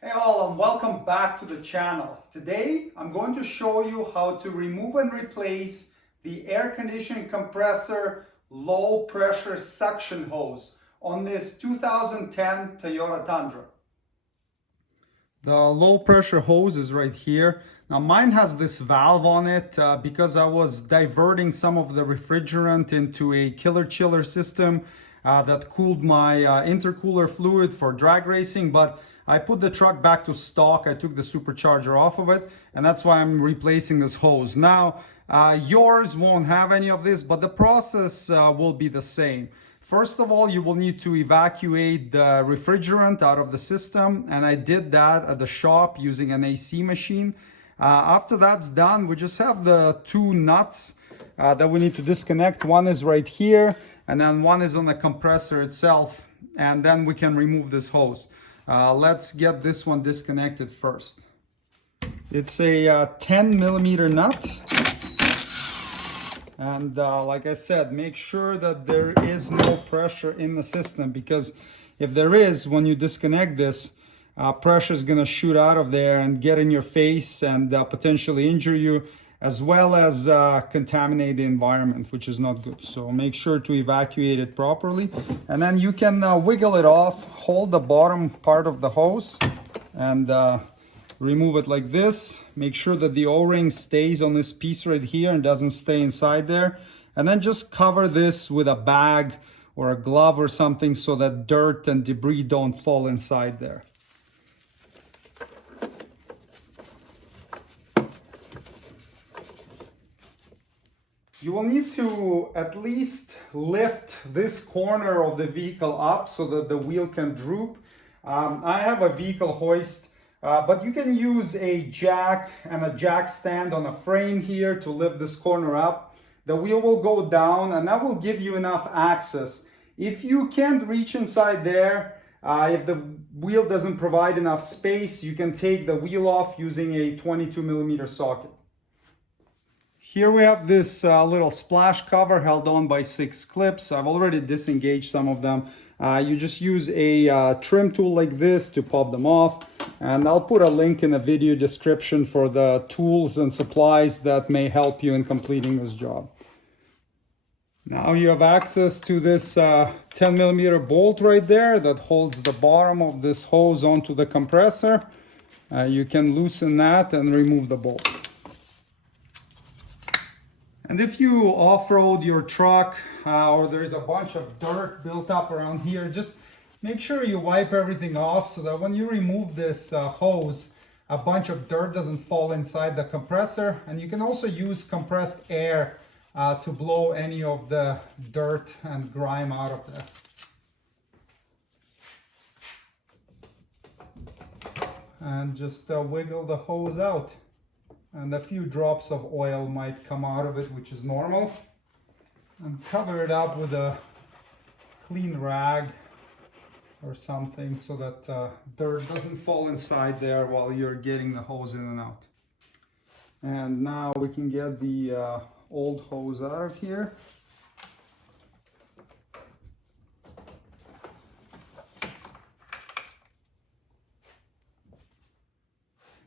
Hey all, and welcome back to the channel. Today I'm going to show you how to remove and replace the air conditioning compressor low pressure suction hose on this 2010 Toyota Tundra. The low pressure hose is right here. Now mine has this valve on it because I was diverting some of the refrigerant into a killer chiller system that cooled my intercooler fluid for drag racing, but I put the truck back to stock. I took the supercharger off of it, and that's why I'm replacing this hose. Now, yours won't have any of this, but the process will be the same. First of all, you will need to evacuate the refrigerant out of the system, and I did that at the shop using an AC machine. After that's done, we just have the two nuts that we need to disconnect. One is right here, and then one is on the compressor itself, and then we can remove this hose. Let's get this one disconnected first. It's a 10 millimeter nut. And like I said, make sure that there is no pressure in the system, because if there is, when you disconnect this, pressure is going to shoot out of there and get in your face and potentially injure you, as well as contaminate the environment, which is not good. So make sure to evacuate it properly. And then you can wiggle it off, hold the bottom part of the hose, and remove it like this. Make sure that the O-ring stays on this piece right here and doesn't stay inside there. And then just cover this with a bag or a glove or something so that dirt and debris don't fall inside there. You will need to at least lift this corner of the vehicle up so that the wheel can droop. I have a vehicle hoist, but you can use a jack and a jack stand on a frame here to lift this corner up. The wheel will go down, and that will give you enough access. If you can't reach inside there, if the wheel doesn't provide enough space, you can take the wheel off using a 22 millimeter socket. Here we have this little splash cover held on by 6 clips. I've already disengaged some of them. You just use a trim tool like this to pop them off. And I'll put a link in the video description for the tools and supplies that may help you in completing this job. Now you have access to this 10 millimeter bolt right there that holds the bottom of this hose onto the compressor. You can loosen that and remove the bolt. And if you off-road your truck or there's a bunch of dirt built up around here, just make sure you wipe everything off so that when you remove this hose, a bunch of dirt doesn't fall inside the compressor. And you can also use compressed air to blow any of the dirt and grime out of there. And just wiggle the hose out. And a few drops of oil might come out of it, which is normal. And cover it up with a clean rag or something so that dirt doesn't fall inside there while you're getting the hose in and out. And now we can get the old hose out of here.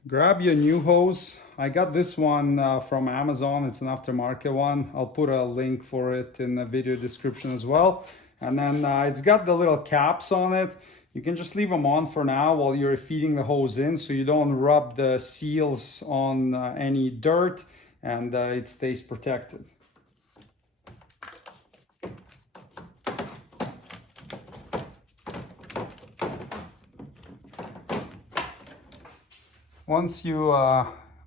Grab your new hose. I got this one from Amazon. It's an aftermarket one. I'll put a link for it in the video description as well. And then it's got the little caps on it. You can just leave them on for now while you're feeding the hose in, so you don't rub the seals on any dirt, and it stays protected. Once you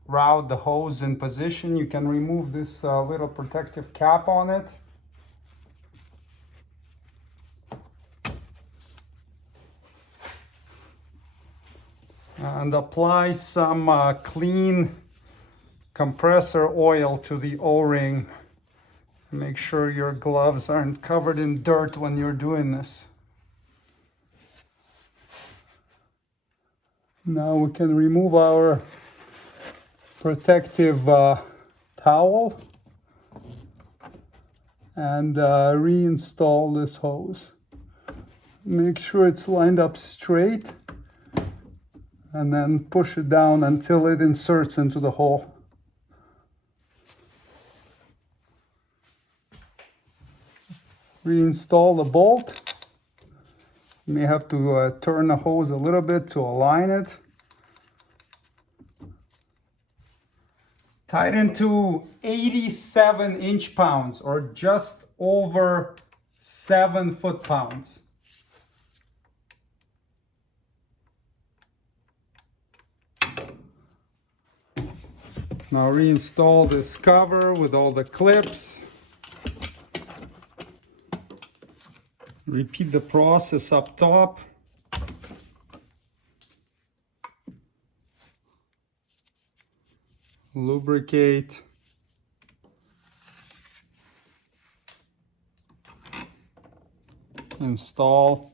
route the hose in position, you can remove this little protective cap on it. And apply some clean compressor oil to the O-ring. Make sure your gloves aren't covered in dirt when you're doing this. Now we can remove our protective towel and reinstall this hose. Make sure it's lined up straight and then push it down until it inserts into the hole. Reinstall the bolt. You may have to turn the hose a little bit to align it. Tighten to 87 inch-pounds, or just over 7 foot-pounds. Now reinstall this cover with all the clips. Repeat the process up top. Lubricate. Install.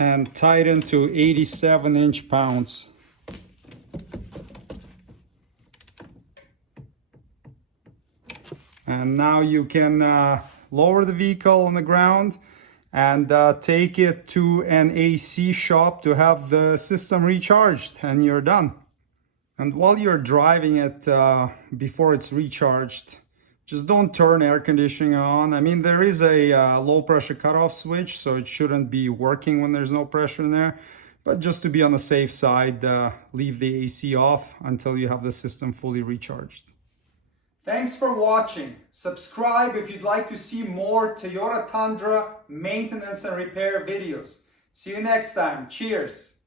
And tighten to 87 inch-pounds. And now you can lower the vehicle on the ground and take it to an AC shop to have the system recharged, and you're done. And while you're driving it, before it's recharged, just don't turn air conditioning on. I mean, there is a low pressure cutoff switch, so it shouldn't be working when there's no pressure in there. But just to be on the safe side, leave the AC off until you have the system fully recharged. Thanks for watching. Subscribe if you'd like to see more Toyota Tundra maintenance and repair videos. See you next time. Cheers.